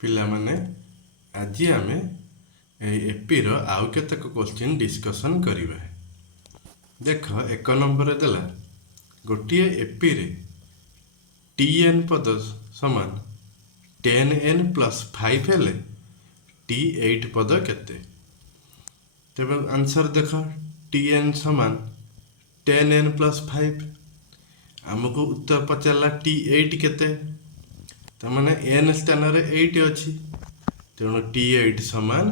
पिला माने आज आम एपी रो आउ केतक क्वेश्चन डिस्कशन करिबा। देख एक नंबर देला गोटे एपी रे टीएन पद समान 10n + 5 हेले t8 पद केते। तेबे आंसर देख tn समान 10n + 5 आमको उत्तर पचारला t8 केते तमाने n स्थान रे 8 अछि तेणु t8 समान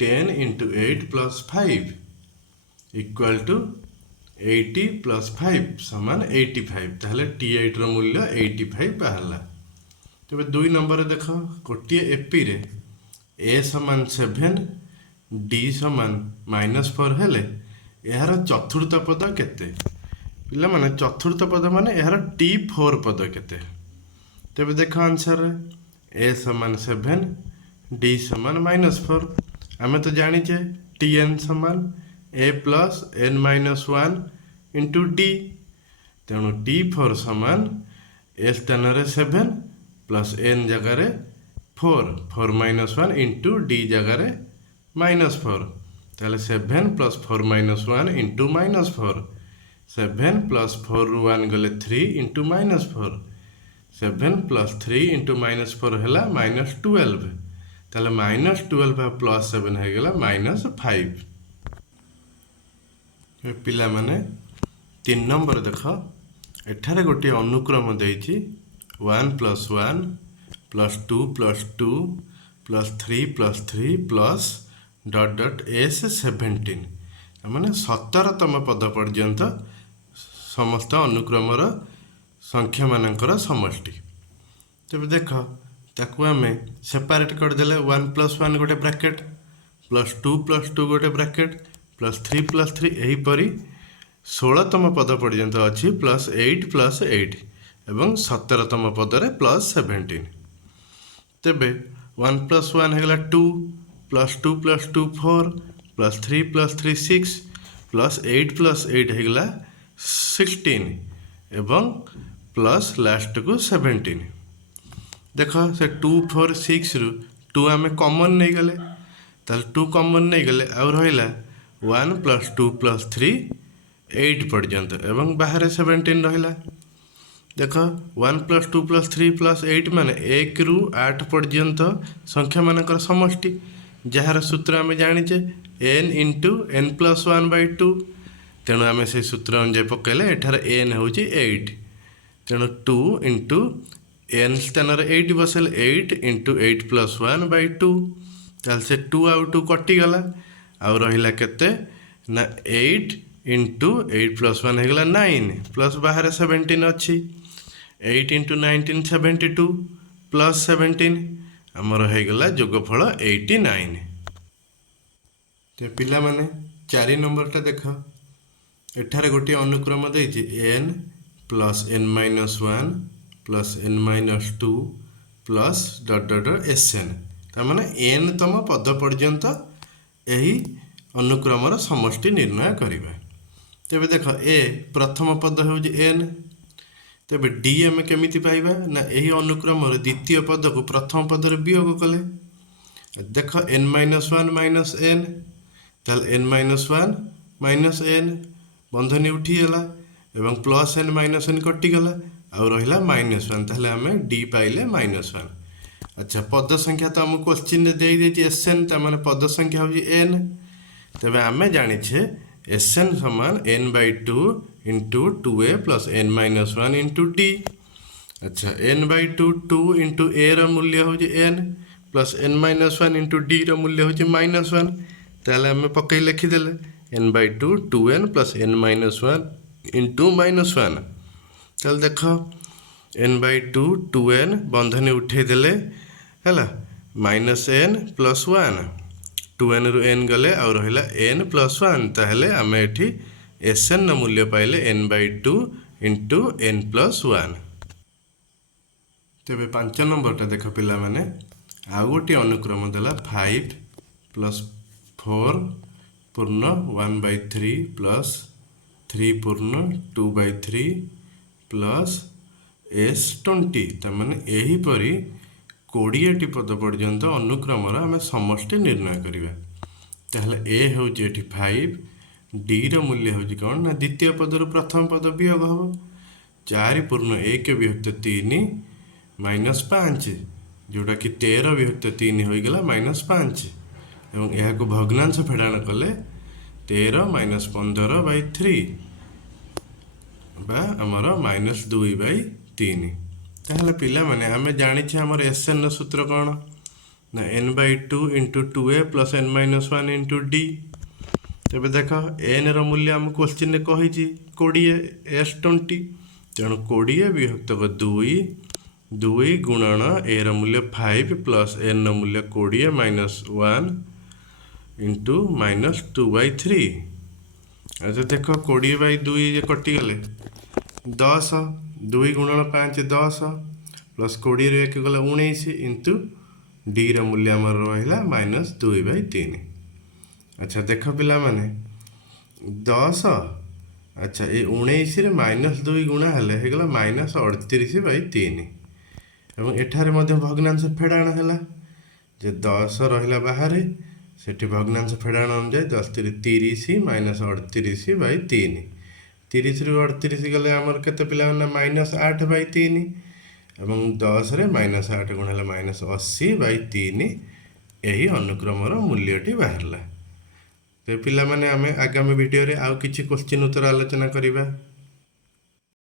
10 × 8 + 5 इक्वल टू 80 + 5 समान 85 ताहले t8 रो मूल्य 85 बाहरला। तेबे 2 नंबर देख गोटे एपी रे a समान 7 d समान -4 हेले यार चतुर्थ पद केते पिला माने चतुर्थ पद माने यार t4 पद केते। तेबे देख आंसर a समान 7 d समान -4 आमे तो जानिचे tn समान a + n - 1 × d तेणु t4 समान a स्थान रे 7 प्लस n जगह रे 4 4 - 1 × d जगह रे -4 ताले 7 + 4 - 1 × -4 7 + 4 ରୁ 1 गले 3 × -4 7 + 3 × -4 हैला -12 ताले -12 + 7 है गला -5। पिला माने 3 नंबर देख एठारे गोटे अनुक्रम देइछि 1 + 1 + 2 + 2 + 3 + 3 .. s17 माने 17तम पद पर्यंत समस्त अनुक्रमर संख्या मानकर समष्टि। तब देख ताकू आमे सेपरेट कर देले 1 + 1 गोटे ब्रैकेट +2 + 2 गोटे ब्रैकेट +3 + 3 एही परी 16तम पद पर्यंत अछि +8 + 8 एवं 17तम पद रे +17। तेबे 1 + 1 हेगला 2 +2 + 2 4 +3 + 3 6 +8 + 8 हेगला 16 एवं प्लस लास्ट को 17। देख से 2 4 6 रु 2 आमे कॉमन नहीं गले ताल 2 कॉमन नहीं गले आ रहिला 1 + 2 + 3 8 पर्यंत एवं बाहर 17 रहिला। देख 1 + 2 + 3 + 8 माने 1 रु 8 पर्यंत संख्या मानकर समष्टि जहार सूत्र आमे जानिचे n × n + 1/2 तेणु आमे से सूत्र अनुसार पकेले एठार n होची 8 तेणु 2 × n स्थान रे 8 बसेल 8 × 8 + 1/2 ताल से 2 आउ 2 कटि गला आ रहिला केते ना 8 × 8 + 1 हेगला 9 प्लस बाहर 17 अछि 8 × 19 72 प्लस 17 हमर हेगला जोगफल 89। ते पिला माने 4 नंबर ता देख एठारे गोटे अनुक्रम देछि n + n - 1 + n - 2 + ... sn ता माने n तम पद पर्यंत एही अनुक्रमर समष्टि निर्णय करिबा। तेबे देख ए प्रथम पद होउछि n तेबे d एम केमिति पाइबा ना एही अनुक्रमर द्वितीय पद को प्रथम पद रे वियोग कले देख n - 1 - n ताल n - 1 - n बंधनी उठी गला एवं प्लस n - n कटि गला आ रहिला -1 ताहले हमें d पाइले -1। अच्छा पद संख्या तो हम क्वेश्चन रे देई देछि sn ता माने पद संख्या होछि n तबे हमें जानि छे sn समान n/2 × 2a + n - 1 × d। अच्छा n/2 2 × a रो मूल्य होछि n + n - 1 × d रो मूल्य होछि -1 ताले हमें पकई लिखि देले n/2 2n + n - 1 × -1 ताले देख n/2 2n बंधनी उठे देले हैला -n + 1 2n रु n गले आ रहिला n + 1 ताहले हमें एठी sn नो मूल्य पाइले n/2 × n + 1। तेबे 5 नंबर ता देख पिला माने आ गोटी अनुक्रम देला 5 + 4 पूर्ण 1/3 + 3 पूर्ण 2/3 + s20 ता माने एही परी 20ଟି ପଦ पर्यंत अनुक्रमर आम समष्टि निर्णय करिबा। ताहले ए होउची एठी 5, डी रो मूल्य होउची कोन ना द्वितीय पदर प्रथम पद वियोग हबो 4 पूर्ण 1 विभक्त 3 माइनस 5 जोटा कि 13 विभक्त 3 हो गला माइनस 5 एवं यह को भग्नांश फेडाण कले 13 माइनस 15/3 बा हमर माइनस 2/3। ताहले पिला माने हमें जानि छी हमर एसएन सूत्र कोन ना n/2 * 2a + n-1 * d। तबे देख n रो मूल्य हम क्वेश्चन रे कहि छी 20 s 20 तेणु 20 विभक्त 2 गुणन a रो मूल्य 5 प्लस n रो मूल्य 20 माइनस 1 इंटू माइनस 2/3। अच्छा देख 20/2 ये कटि गले 10 2 गुणन 5 10 प्लस 20 रे 1 गला 19 इंटू डी रो मूल्य हमर रहिला माइनस 2/3। अच्छा देख पिला माने 10 अच्छा ये 19 रे माइनस 2 गुणा हेले हे गला माइनस 38/3 एवं एठारे मध्य भग्नांश फेडाण हैला जे 10 रहिला बाहर सेठी भग्नांश फेडाण अनुसार 10 * 30 माइनस 38/3 30 रु 38 गले हमर केते पिला ना माइनस 8/3 एवं 10 रे माइनस 8 गुण हैला माइनस 80/3 यही अनुक्रमर मूल्यटी बाहरला। तो पिला माने आमे आगामी वीडियो रे आउ किछि क्वेश्चन उत्तर आलोचना करिबा।